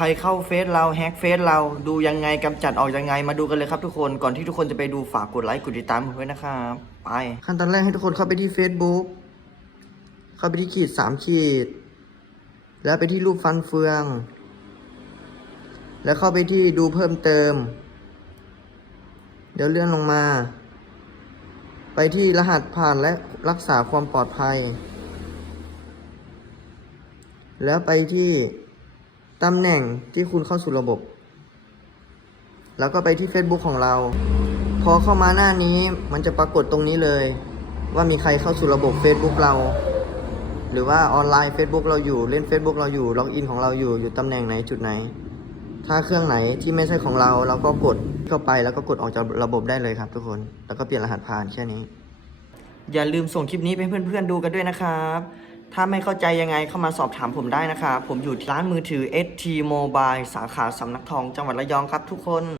รเข้าเฟซเราแฮ็กเฟซเราดูยังไงกำจัดออกยังไงมาดูกันเลยครับทุกคนก่อนที่ทุกคนจะไปดูฝากกดไลค์กดติดตามผมด้วยนะครับไปขั้นตอนแรกให้ทุกคนเข้าไปที่ Facebook เข้าไปที่ขีด3 ขีดแล้วไปที่รูปฟันเฟืองแล้วเข้าไปที่ดูเพิ่มเติมเดี๋ยวเลื่อนลงมาไปที่รหัสผ่านและรักษาความปลอดภัยแล้วไปที่ตำแหน่งที่คุณเข้าสู่ระบบแล้วก็ไปที่ Facebook ของเราพอเข้ามาหน้านี้มันจะปรากฏตรงนี้เลยว่ามีใครเข้าสู่ระบบ Facebook เราหรือว่าออนไลน์ Facebook เราอยู่เล่น Facebook เราอยู่ล็อกอินของเราอยู่ตำแหน่งไหนจุดไหนถ้าเครื่องไหนที่ไม่ใช่ของเราเราก็กดเข้าไปแล้วก็กดออกจากระบบได้เลยครับทุกคนแล้วก็เปลี่ยนรหัสผ่านแค่นี้อย่าลืมส่งคลิปนี้ไปเพื่อนๆดูกันด้วยนะครับถ้าไม่เข้าใจยังไงเข้ามาสอบถามผมได้นะครับผมอยู่ที่ร้านมือถือ ST Mobile สาขาสำนักทองจังหวัดระยองครับทุกคน